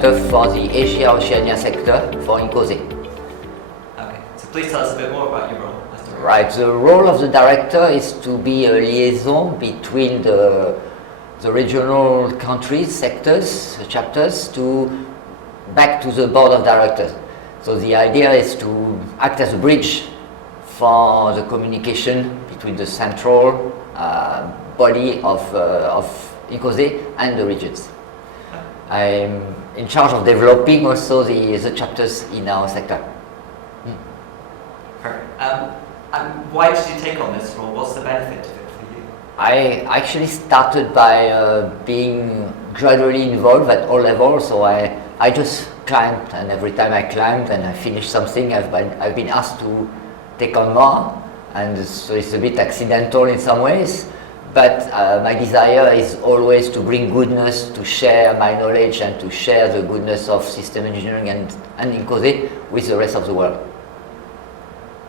director for the Asia Oceania Sector for INCOSE. Okay, so please tell us a bit more about your role as director. Right, the role of the director is to be a liaison between the regional countries, sectors, chapters, back to the board of directors. So the idea is to act as a bridge for the communication between the central body of INCOSE and the regions. I'm in charge of developing also the chapters in our sector. Perfect. And why did you take on this role? What's the benefit of it for you? I actually started by being gradually involved at all levels, so I just climbed, and every time I climbed and I finished something, I've been asked to take on more, and so it's a bit accidental in some ways, but my desire is always to bring goodness, to share my knowledge and to share the goodness of system engineering and INCOSE with the rest of the world.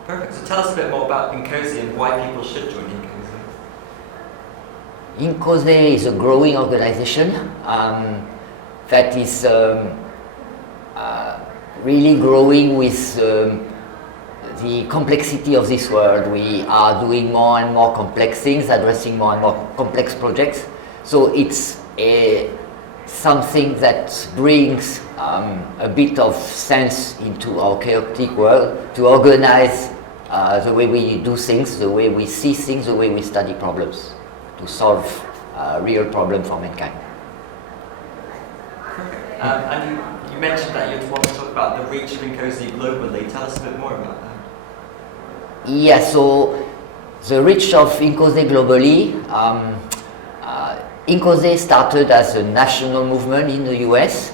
Perfect. So tell us a bit more about INCOSE and why people should join INCOSE. INCOSE is a growing organization that is really growing with the complexity of this world. We are doing more and more complex things, addressing more and more complex projects. So it's something that brings a bit of sense into our chaotic world, to organize the way we do things, the way we see things, the way we study problems, to solve real problems for mankind. Perfect. And you mentioned that you'd want to talk about the reach of INCOSE globally. Tell us a bit more about that. Yeah, so the reach of INCOSE globally, INCOSE started as a national movement in the US.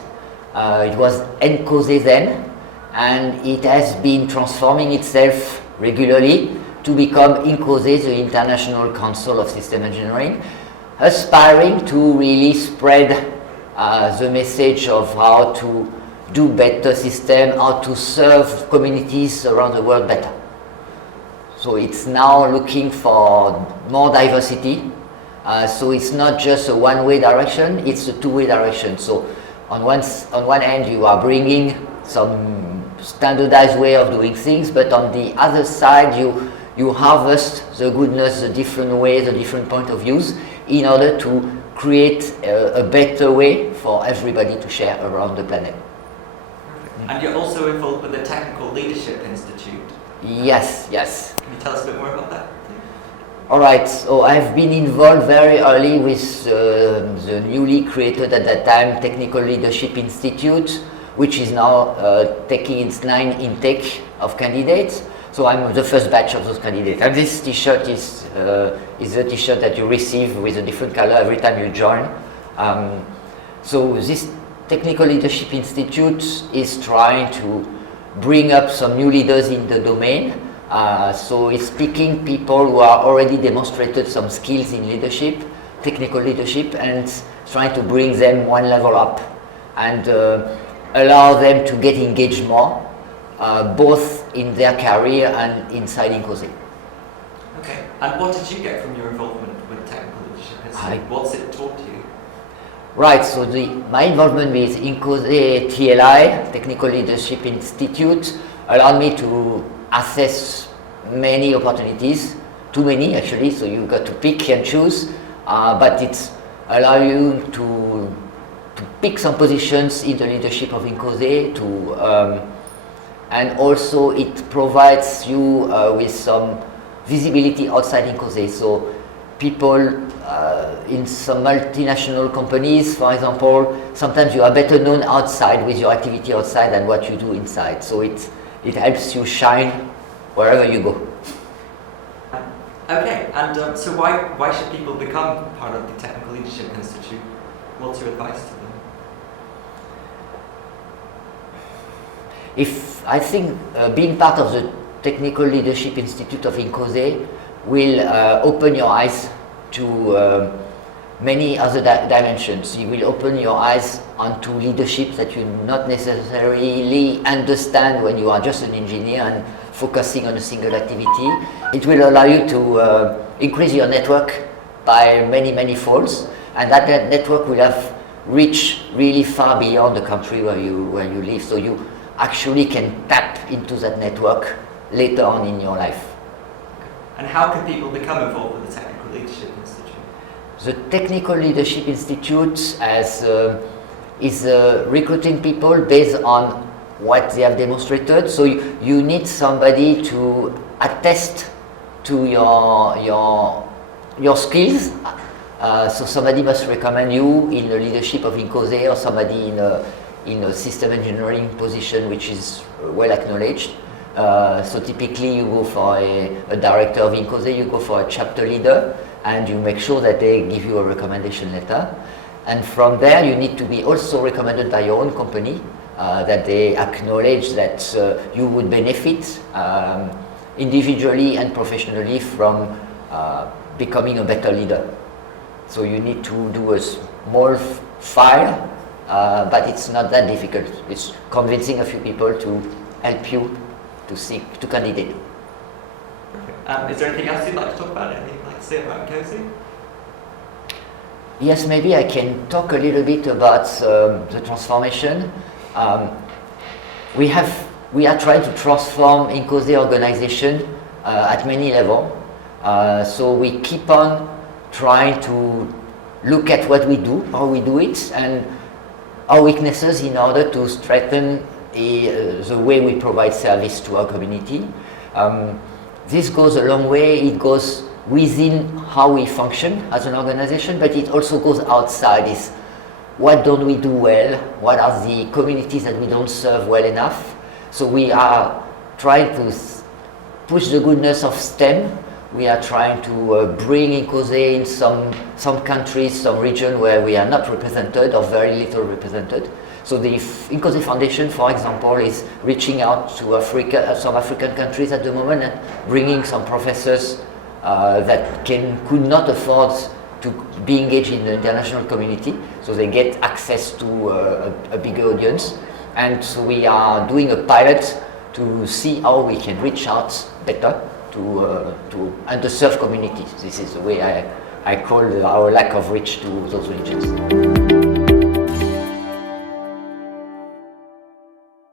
It was INCOSE then, and it has been transforming itself regularly to become INCOSE, the International Council of System Engineering, aspiring to really spread the message of how to do better system, how to serve communities around the world better. So it's now looking for more diversity. So it's not just a one-way direction, it's a two-way direction. So on one hand you are bringing some standardized way of doing things, but on the other side you harvest the goodness, the different ways, the different point of views in order to create a better way for everybody to share around the planet. Perfect. And you're also involved with the Technical Leadership Institute. Yes, yes. Can you tell us a bit more about that? Alright, so I've been involved very early with the newly created at that time Technical Leadership Institute, which is now taking its 9th intake of candidates. So I'm the first batch of those candidates. And this t-shirt is the t-shirt that you receive with a different color every time you join. So this Technical Leadership Institute is trying to bring up some new leaders in the domain. So it's picking people who are already demonstrated some skills in leadership, technical leadership, and trying to bring them one level up and allow them to get engaged more, both in their career and inside INCOSE. Okay, and what did you get from your involvement with Technical Leadership Institute? What's it taught you? Right, so my involvement with INCOSE TLI, Technical Leadership Institute, allowed me to assess many opportunities, too many actually, so you've got to pick and choose, but it's allow you to pick some positions in the leadership of INCOSE, and also it provides you with some visibility outside INCOSE. So people in some multinational companies, for example, sometimes you are better known outside with your activity outside than what you do inside. So it helps you shine wherever you go. Okay, and so why should people become part of the Technical Leadership Institute? What's your advice to them? I think being part of the Technical Leadership Institute of INCOSE will open your eyes to many other dimensions. You will open your eyes onto leadership that you not necessarily understand when you are just an engineer and focusing on a single activity. It will allow you to increase your network by many folds, and that network will have reach really far beyond the country where you live. So you actually can tap into that network later on in your life. And how can people become involved with the Technical Leadership Institute? The Technical Leadership Institute is recruiting people based on what they have demonstrated. So you need somebody to attest to your skills. So somebody must recommend you in the leadership of INCOSE, or somebody in a system engineering position which is well acknowledged. So typically you go for a director of INCOSE, you go for a chapter leader, and you make sure that they give you a recommendation letter. And from there you need to be also recommended by your own company, that they acknowledge that you would benefit individually and professionally from becoming a better leader. So you need to do a small file, but it's not that difficult. It's convincing a few people to help you to candidate. Is there anything else you'd like to talk about? Anything you'd like to say about INCOSE? Yes, maybe I can talk a little bit about the transformation. We are trying to transform INCOSE organization at many levels. So we keep on trying to look at what we do, how we do it, and our weaknesses in order to strengthen the way we provide service to our community. This goes a long way. It goes within how we function as an organization, but it also goes outside. Is what don't we do well? What are the communities that we don't serve well enough? So we are trying to push the goodness of STEM. We are trying to bring INCOSE in some countries, some region where we are not represented or very little represented. So the INCOSE Foundation, for example, is reaching out to some African countries at the moment, and bringing some professors that could not afford to be engaged in the international community, so they get access to a bigger audience. And so we are doing a pilot to see how we can reach out better to underserved communities. This is the way I call our lack of reach to those regions.